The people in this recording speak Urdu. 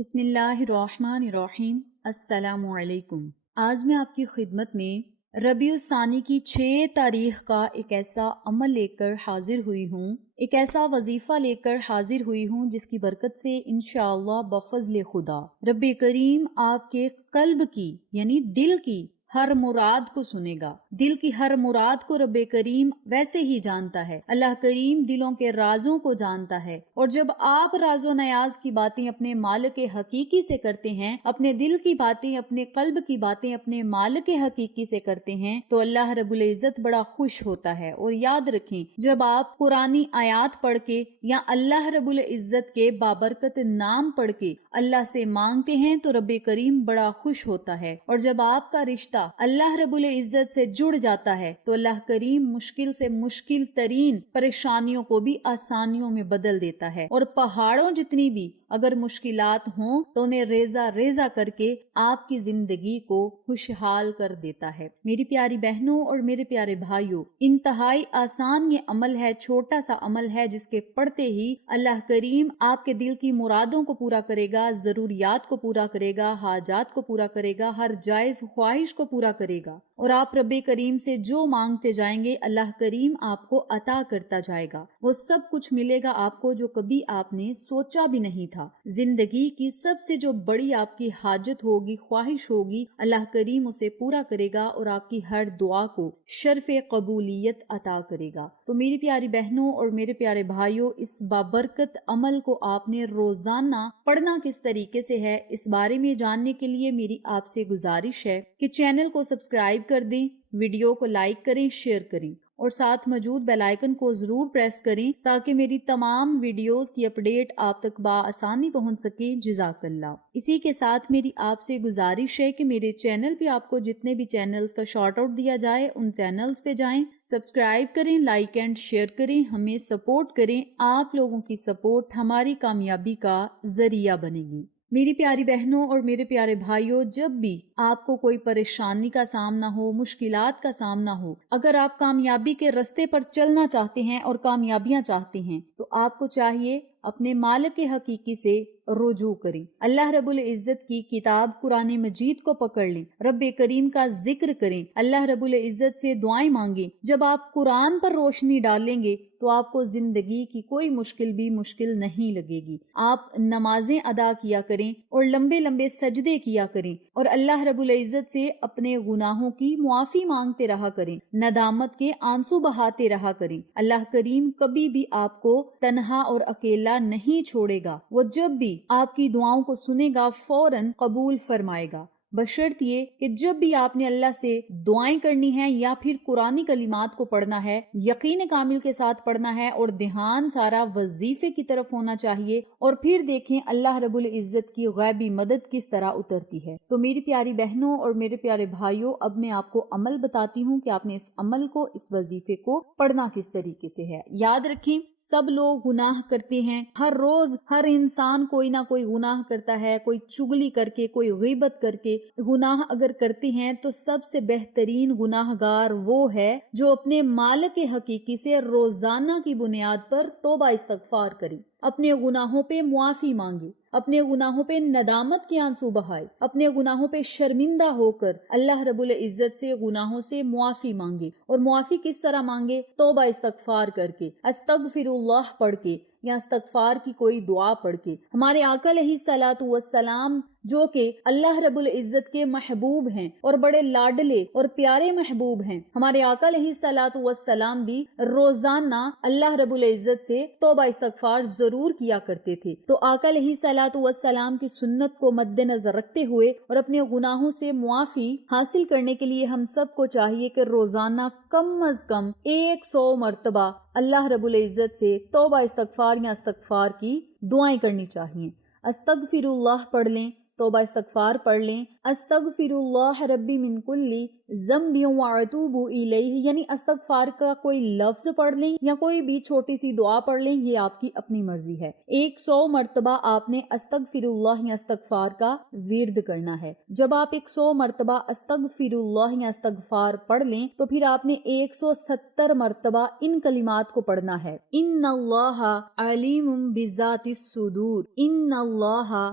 بسم اللہ الرحمن الرحیم۔ السلام علیکم۔ آج میں آپ کی خدمت میں ربیع الثانی کی 6 تاریخ کا ایک ایسا عمل لے کر حاضر ہوئی ہوں، ایک ایسا وظیفہ لے کر حاضر ہوئی ہوں جس کی برکت سے انشاءاللہ بفضل خدا رب کریم آپ کے قلب کی یعنی دل کی ہر مراد کو سنے گا۔ دل کی ہر مراد کو رب کریم ویسے ہی جانتا ہے۔ اللہ کریم دلوں کے رازوں کو جانتا ہے، اور جب آپ راز و نیاز کی باتیں اپنے مالک حقیقی سے کرتے ہیں، اپنے دل کی باتیں، اپنے قلب کی باتیں اپنے مالک حقیقی سے کرتے ہیں، تو اللہ رب العزت بڑا خوش ہوتا ہے۔ اور یاد رکھیں، جب آپ قرآنی آیات پڑھ کے یا اللہ رب العزت کے بابرکت نام پڑھ کے اللہ سے مانگتے ہیں تو رب کریم بڑا خوش ہوتا ہے۔ اور جب آپ کا رشتہ اللہ رب العزت سے جڑ جاتا ہے تو اللہ کریم مشکل سے مشکل ترین پریشانیوں کو بھی آسانیوں میں بدل دیتا ہے، اور پہاڑوں جتنی بھی اگر مشکلات ہوں تو انہیں ریزہ ریزہ کر کے آپ کی زندگی کو خوشحال کر دیتا ہے۔ میری پیاری بہنوں اور میرے پیارے بھائیوں، انتہائی آسان یہ عمل ہے، چھوٹا سا عمل ہے جس کے پڑھتے ہی اللہ کریم آپ کے دل کی مرادوں کو پورا کرے گا، ضروریات کو پورا کرے گا، حاجات کو پورا کرے گا، ہر جائز خواہش کو پورا کرے گا، اور آپ رب کریم سے جو مانگتے جائیں گے اللہ کریم آپ کو عطا کرتا جائے گا۔ وہ سب کچھ ملے گا آپ کو جو کبھی آپ نے سوچا بھی نہیں تھا۔ زندگی کی سب سے جو بڑی آپ کی حاجت ہوگی، خواہش ہوگی، اللہ کریم اسے پورا کرے گا اور آپ کی ہر دعا کو شرف قبولیت عطا کرے گا۔ تو میری پیاری بہنوں اور میرے پیارے بھائیوں، اس بابرکت عمل کو آپ نے روزانہ پڑھنا کس طریقے سے ہے، اس بارے میں جاننے کے لیے میری آپ سے گزارش ہے کہ چینل کو سبسکرائب کر دیں، ویڈیو کو لائک کریں، شیئر کریں، اور ساتھ موجود بیل آئیکن کو ضرور پریس کریں تاکہ میری تمام ویڈیوز کی اپڈیٹ آپ تک بآسانی پہنچ سکے۔ جزاک اللہ۔ اسی کے ساتھ میری آپ سے گزارش ہے کہ میرے چینل پہ آپ کو جتنے بھی چینلز کا شارٹ آؤٹ دیا جائے ان چینلز پہ جائیں، سبسکرائب کریں، لائک اینڈ شیئر کریں، ہمیں سپورٹ کریں۔ آپ لوگوں کی سپورٹ ہماری کامیابی کا ذریعہ بنے گی۔ میری پیاری بہنوں اور میرے پیارے بھائیوں، جب بھی آپ کو کوئی پریشانی کا سامنا ہو، مشکلات کا سامنا ہو، اگر آپ کامیابی کے رستے پر چلنا چاہتے ہیں اور کامیابیاں چاہتے ہیں تو آپ کو چاہیے اپنے مالک حقیقی سے رجوع کریں، اللہ رب العزت کی کتاب قرآن مجید کو پکڑ لیں، رب کریم کا ذکر کریں، اللہ رب العزت سے دعائیں مانگیں۔ جب آپ قرآن پر روشنی ڈالیں گے تو آپ کو زندگی کی کوئی مشکل بھی مشکل نہیں لگے گی۔ آپ نمازیں ادا کیا کریں اور لمبے لمبے سجدے کیا کریں، اور اللہ رب العزت سے اپنے گناہوں کی معافی مانگتے رہا کریں، ندامت کے آنسو بہاتے رہا کریں۔ اللہ کریم کبھی بھی آپ کو تنہا اور اکیلا نہیں چھوڑے گا، وہ جب بھی آپ کی دعاؤں کو سنے گا فوراً قبول فرمائے گا، بشرط یہ کہ جب بھی آپ نے اللہ سے دعائیں کرنی ہیں یا پھر قرآنی کلمات کو پڑھنا ہے، یقین کامل کے ساتھ پڑھنا ہے اور دھیان سارا وظیفے کی طرف ہونا چاہیے، اور پھر دیکھیں اللہ رب العزت کی غیبی مدد کس طرح اترتی ہے۔ تو میری پیاری بہنوں اور میرے پیارے بھائیوں، اب میں آپ کو عمل بتاتی ہوں کہ آپ نے اس عمل کو، اس وظیفے کو پڑھنا کس طریقے سے ہے۔ یاد رکھیں، سب لوگ گناہ کرتے ہیں، ہر روز ہر انسان کوئی نہ کوئی گناہ کرتا ہے، کوئی چغلی کر کے، کوئی غیبت کر کے گناہ اگر کرتے ہیں تو سب سے بہترین گناہ گار وہ ہے جو اپنے مالک حقیقی سے روزانہ کی بنیاد پر توبہ استغفار کرے، اپنے گناہوں پہ معافی مانگے، اپنے گناہوں پہ ندامت کے آنسو بہائے، اپنے گناہوں پہ شرمندہ ہو کر اللہ رب العزت سے گناہوں سے معافی مانگے۔ اور معافی کس طرح مانگے؟ توبہ استغفار کر کے، استغفر اللہ پڑھ کے یا استغفار کی کوئی دعا پڑھ کے۔ ہمارے آقا علیہ الصلوۃ والسلام جو کہ اللہ رب العزت کے محبوب ہیں اور بڑے لاڈلے اور پیارے محبوب ہیں، ہمارے آقا علیہ الصلوۃ والسلام بھی روزانہ اللہ رب العزت سے توبہ استغفار ضرور کیا کرتے تھے۔ تو آقا علیہ الصلوۃ والسلام کی سنت کو مد نظر رکھتے ہوئے اور اپنے گناہوں سے معافی حاصل کرنے کے لیے ہم سب کو چاہیے کہ روزانہ کم از کم 100 مرتبہ اللہ رب العزت سے توبہ استغفار یا استغفار کی دعائیں کرنی چاہیے۔ استغفر اللہ پڑھ لیں، توبہ استغفار پڑھ لیں، استغفر اللہ ربی من کل ذنب واتوب الیہ، یعنی استغفار کا کوئی لفظ پڑھ لیں یا کوئی بھی چھوٹی سی دعا پڑھ لیں، یہ آپ کی اپنی مرضی ہے۔ 100 مرتبہ آپ نے استغفر اللہ یا استغفار کا ورد کرنا ہے۔ جب آپ 100 مرتبہ استغفر اللہ یا استغفار پڑھ لیں تو پھر آپ نے 170 مرتبہ ان کلمات کو پڑھنا ہے۔ ان اللہ علیم بذات الصدور، ان اللہ